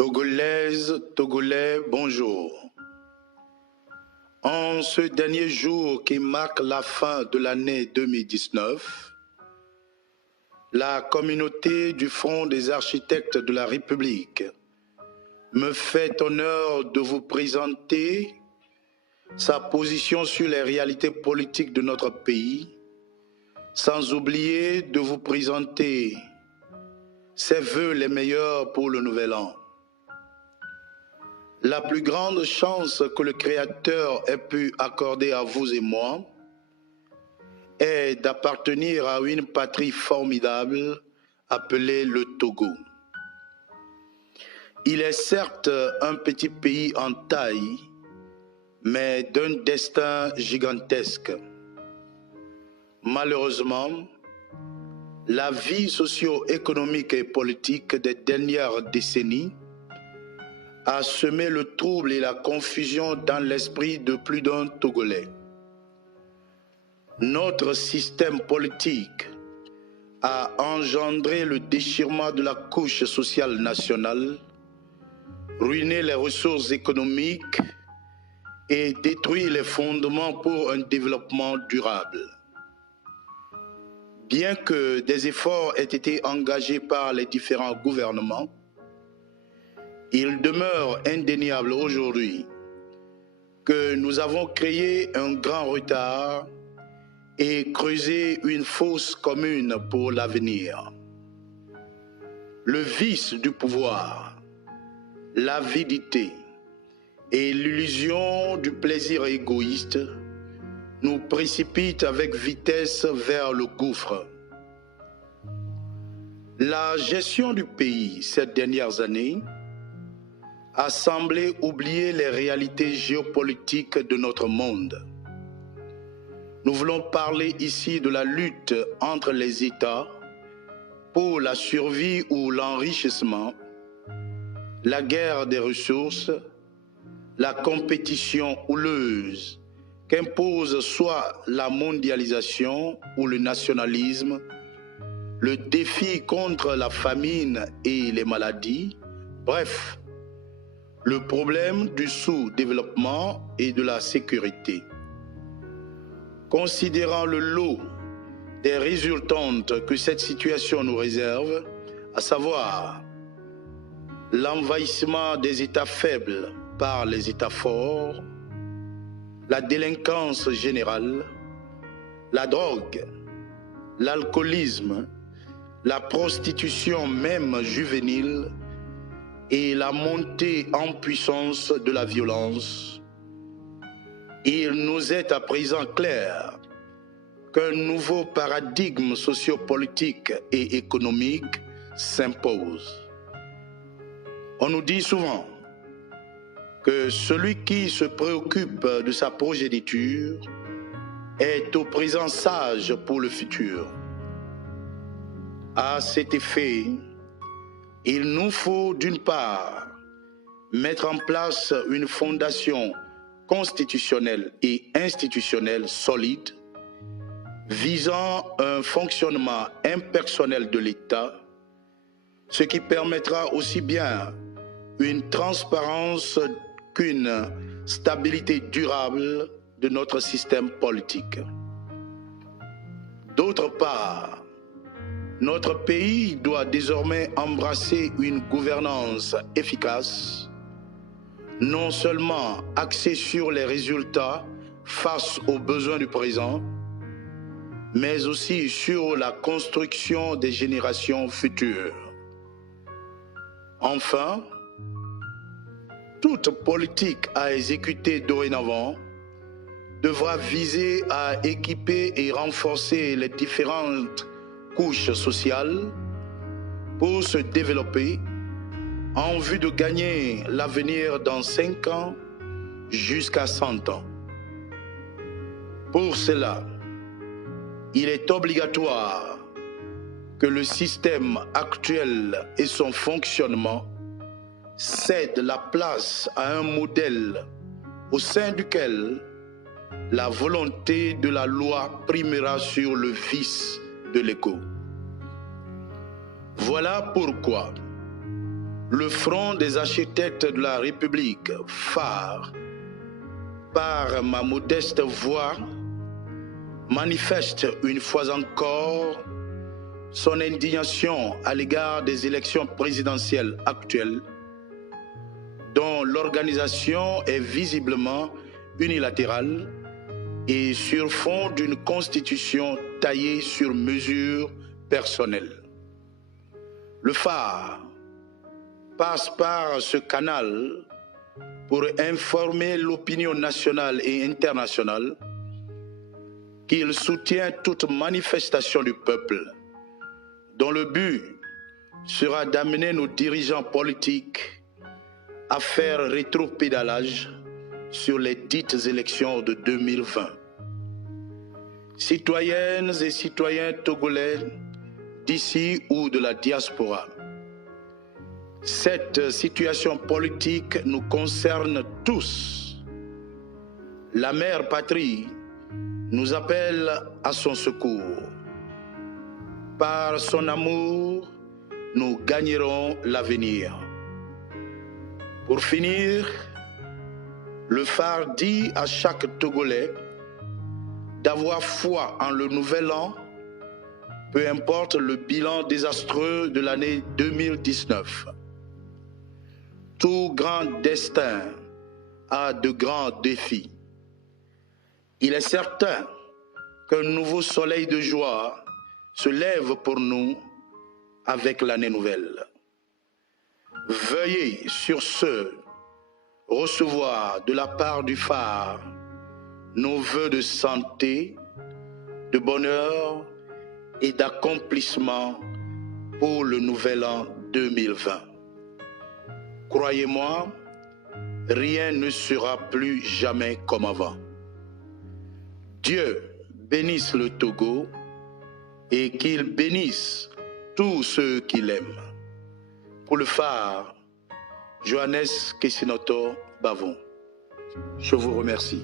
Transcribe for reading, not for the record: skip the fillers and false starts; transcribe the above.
Togolaises, Togolais, bonjour. En ce dernier jour qui marque la fin de l'année 2019, la communauté du Front des architectes de la République me fait honneur de vous présenter sa position sur les réalités politiques de notre pays, sans oublier de vous présenter ses vœux les meilleurs pour le nouvel an. La plus grande chance que le Créateur ait pu accorder à vous et moi est d'appartenir à une patrie formidable appelée le Togo. Il est certes un petit pays en taille, mais d'un destin gigantesque. Malheureusement, la vie socio-économique et politique des dernières décennies a semé le trouble et la confusion dans l'esprit de plus d'un Togolais. Notre système politique a engendré le déchirement de la couche sociale nationale, ruiné les ressources économiques et détruit les fondements pour un développement durable. Bien que des efforts aient été engagés par les différents gouvernements, il demeure indéniable aujourd'hui que nous avons créé un grand retard et creusé une fosse commune pour l'avenir. Le vice du pouvoir, l'avidité et l'illusion du plaisir égoïste nous précipitent avec vitesse vers le gouffre. La gestion du pays ces dernières années a semblé oublier les réalités géopolitiques de notre monde. Nous voulons parler ici de la lutte entre les États pour la survie ou l'enrichissement, la guerre des ressources, la compétition houleuse qu'impose soit la mondialisation ou le nationalisme, le défi contre la famine et les maladies, bref, le problème du sous-développement et de la sécurité. Considérant le lot des résultantes que cette situation nous réserve, à savoir l'envahissement des États faibles par les États forts, la délinquance générale, la drogue, l'alcoolisme, la prostitution même juvénile, et la montée en puissance de la violence, il nous est à présent clair qu'un nouveau paradigme sociopolitique et économique s'impose. On nous dit souvent que celui qui se préoccupe de sa progéniture est au présent sage pour le futur. À cet effet, il nous faut d'une part mettre en place une fondation constitutionnelle et institutionnelle solide visant un fonctionnement impersonnel de l'État, ce qui permettra aussi bien une transparence qu'une stabilité durable de notre système politique. D'autre part, notre pays doit désormais embrasser une gouvernance efficace, non seulement axée sur les résultats face aux besoins du présent, mais aussi sur la construction des générations futures. Enfin, toute politique à exécuter dorénavant devra viser à équiper et renforcer les différentes couches sociales pour se développer en vue de gagner l'avenir dans 5 ans jusqu'à 100 ans. Pour cela, il est obligatoire que le système actuel et son fonctionnement cèdent la place à un modèle au sein duquel la volonté de la loi primera sur le vice de l'égo. Voilà pourquoi Le Front des architectes de la République, phare, par ma modeste voix, manifeste une fois encore son indignation à l'égard des élections présidentielles actuelles, dont l'organisation est visiblement unilatérale et sur fond d'une constitution taillée sur mesure personnelle. Le phare passe par ce canal pour informer l'opinion nationale et internationale qu'il soutient toute manifestation du peuple, dont le but sera d'amener nos dirigeants politiques à faire rétropédalage sur les dites élections de 2020. Citoyennes et citoyens togolais d'ici ou de la diaspora, cette situation politique nous concerne tous. La mère patrie nous appelle à son secours. Par son amour, nous gagnerons l'avenir. Pour finir, le phare dit à chaque Togolais d'avoir foi en le nouvel an, peu importe le bilan désastreux de l'année 2019. Tout grand destin a de grands défis. Il est certain qu'un nouveau soleil de joie se lève pour nous avec l'année nouvelle. Veuillez sur ce recevoir de la part du phare nos vœux de santé, de bonheur et d'accomplissement pour le nouvel an 2020. Croyez-moi, rien ne sera plus jamais comme avant. Dieu bénisse le Togo et qu'il bénisse tous ceux qui l'aiment. Pour le phare, Johannes Kessinoto Bavon. Je vous remercie.